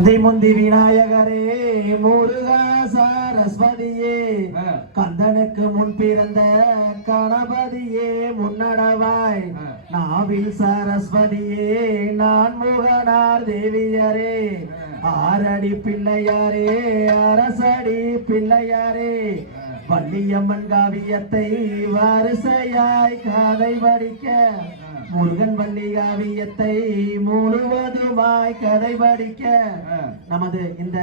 முந்தி விநாயகரே முருகா சரஸ்வதியே கந்தனுக்கு முன் பிறந்த கணபதியே முன்னடவாய் நாவில் சரஸ்வதியே நான் முகனார் தேவியரே ஆரடி பிள்ளையாரே அரசடி பிள்ளையாரே வள்ளியம்மன் காவியத்தை வரிசையாய் கதை படிக்க முருகன் வள்ளி காவியத்தை முழுவதுமாய் கதை படிக்க நமது இந்த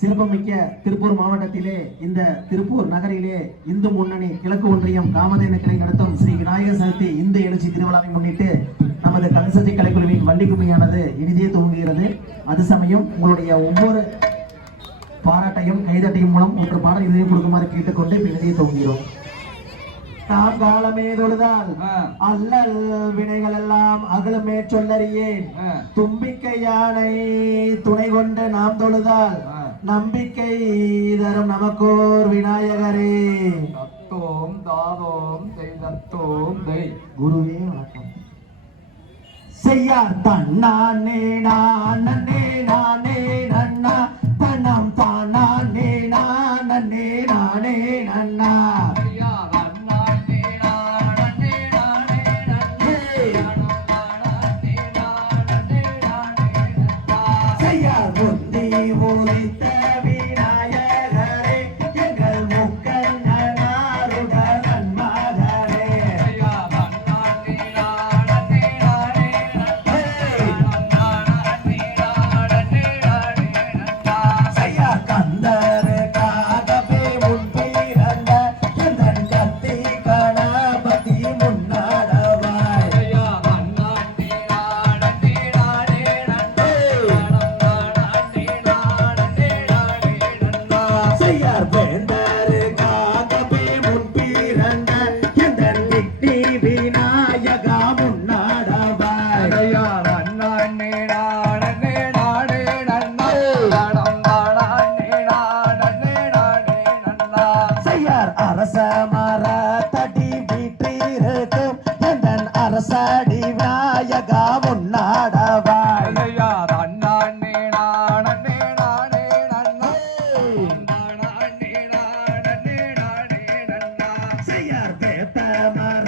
சிறப்புமிக்க திருப்பூர் மாவட்டத்திலே இந்த திருப்பூர் நகரிலே இந்து முன்னணி கிழக்கு ஒன்றியம் காமதேன கிளை நடத்தும் ஸ்ரீ விநாயகர் சதுர்த்தி இந்து எழுச்சி திருவிழாவை முன்னிட்டு நமது கலசத்தை கலைக்குழுவின் வள்ளிக்கும்மியானது இனிதே துவங்குகிறது. அது சமயம் உங்களுடைய ஒவ்வொரு பாராட்டையும் கைதட்டையும் மூலம் ஒன்று பாடல் இறுதியை கொடுக்குமாறு கேட்டுக்கொண்டு இறுதியை துவங்குகிறோம். நாம் காலமே தொழுதால் அல்லல் வினைகள் எல்லாம் அகலுமே சொல்லறியேன் தும்பிக்கை யானை துணை கொண்டு நாம் தொழுதால் நம்பிக்கை தரும் நமக்கோர் விநாயகரே தத்தோம் தாதோம் தத்தோம் குருவே வணக்கம். செய்யார் தன்னானே நானே நானே நன்னா தன்னம் தானே நானே நானே நன்னா அரசடி விநாயகா முன்னாடவாய் செய்யார் பேத்த மர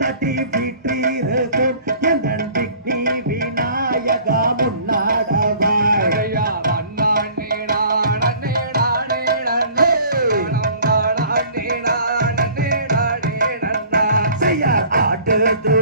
தட்டி வீற்றிருக்கும் எந்தன் விக்னி விநாயகா முன்னாடவாய் செய்யார் ஆடுது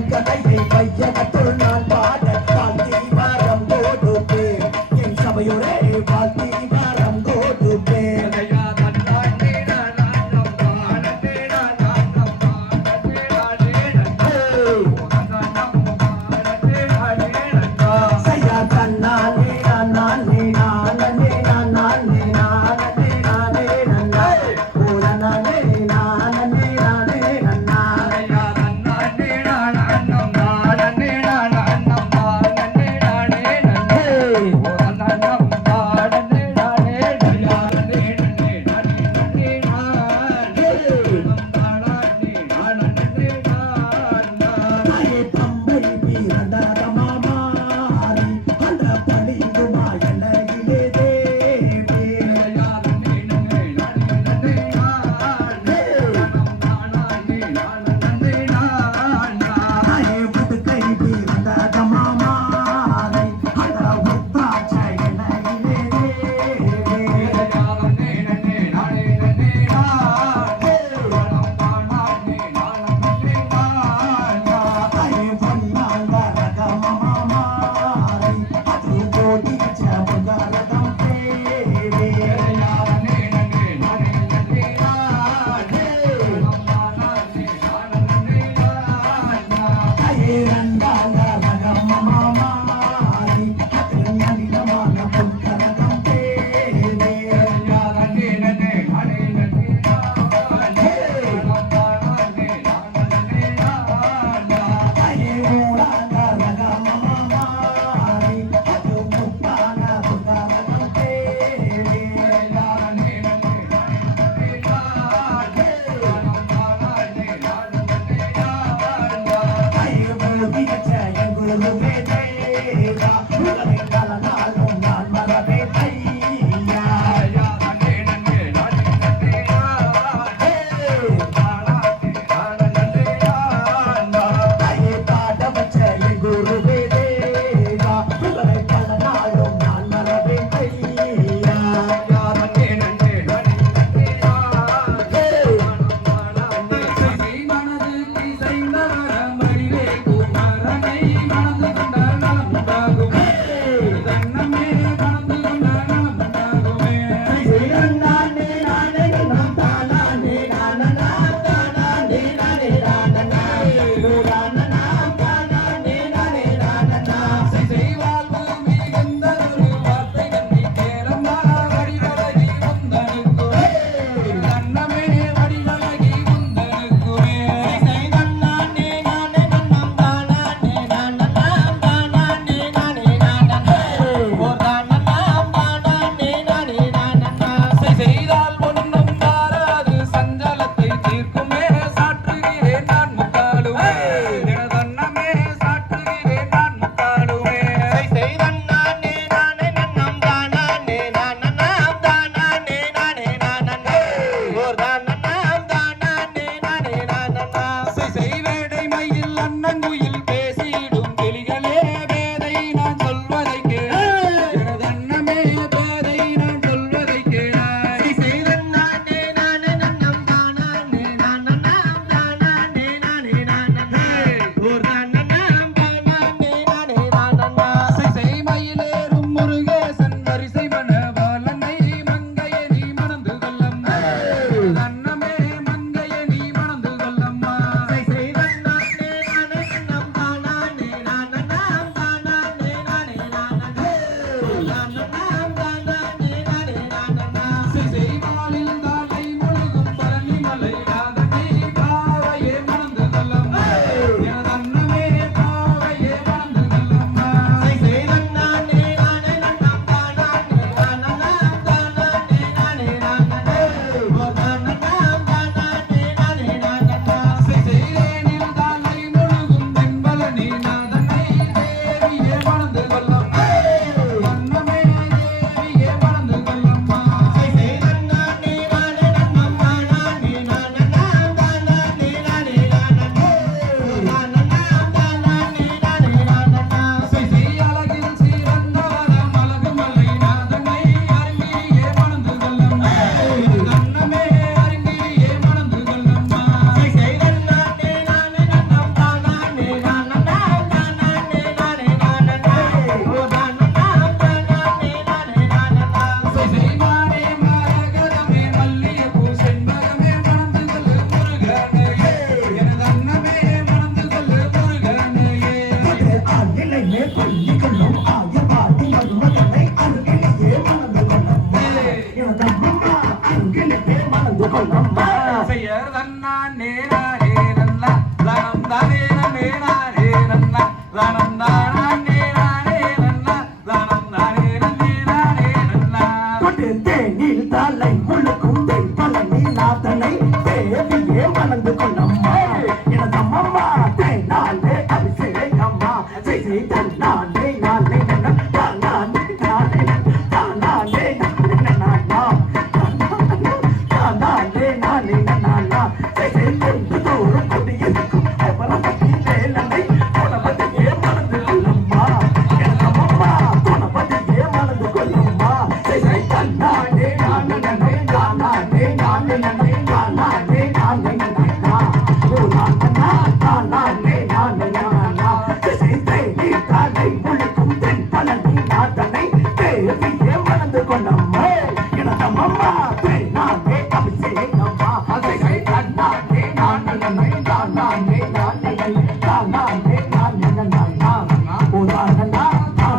என் கதையை பையனத்துள் நான் பாட வாழ்த்தி வரம் கொடுப்பேன் என் சபையோரே வாழ்த்தி வரம் கொடுப்பேன் கொண்டு தேனில் தலை முழுக்கும் தென் பழனி நாதனை தேவியே மணந்து கொள்ளம்மா எனதம்மா தேனாலே அபிஷேகம்மா ஜெய் ஜெய் தன்னாலே நானே தானாலே நானே தானாலே தானாலே நானே நானா ஜெய் ஜெய் கொண்டு தோறும் கொடியிருக்கும் அவரமதி வேலனை குணபதியே மணந்து கொள்ளம்மா எனதம்மா குணபதியே மணந்து கொள்ளம்மா ஜெய் ஜெய் தன்னாலே நானே நானே நானே நானே நானே நானே நானே நானா ஓ நானா நானே நானே நானா ஜெய் ஜெய் தேவி தாலை முழுக்கும் தென் பழனி நாதனை தேவியே மணந்து கொள்ளம்மா எனதம்மா தேனாலே அபிஷேகம்மா ஜெய் ஜெய் தன்னாலே நானே நானே நானே நானே நானே நானே நானா ஓ நானா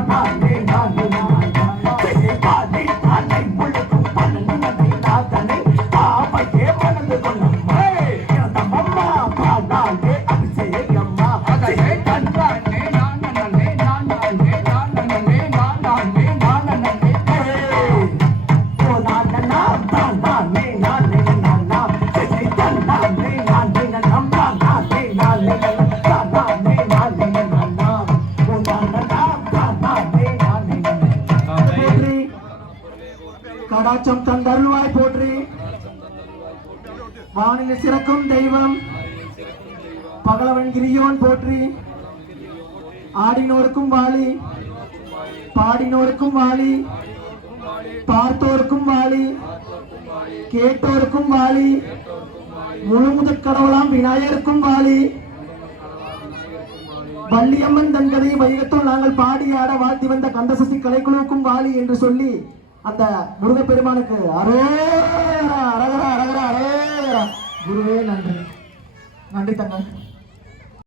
நானே நானே நானா ஜெய் ஜெய் பாடி தாலை முழுக்கும் பழனி நாதனை ஆமையே மணந்து கொள்ளம்மா எனதம்மா பாடாலே அபிஷேகம்மா ஜெய் ஜெய் தன்னாலே நானே நானே நானே நானே நானே நானே ஓ நானா தானே நானே நானா ஜெய் ஜெய் தன்னாலே நானே நானா நானே நானே தானே நானே நானா ஓ நானா தானே நானே போற்றி கடாச்சம் தந்தருள்வாய் போற்றி வானில் சிறக்கும் தெய்வம் பகலவன் கிரியோன் போற்றி ஆடினோருக்கும் வாழி பாடினோருக்கும் வாழி பார்த்தோருக்கும் வாழி கேட்டோருக்கும் வாழி முழுமுதற் கடவுளாம் விநாயகருக்கும் வாழி வள்ளியம்மன் தன்கதை வைகத்துள் நாங்கள் பாடி ஆட வாழ்த்தி வந்த கந்தசஷ்டி கலைக்குழுவுக்கும் வாழி என்று சொல்லி அந்த முருகப்பெருமானுக்கு அரோகரா அரகரா அரகரா அரேகரா குருவே நன்றி நன்றி தங்க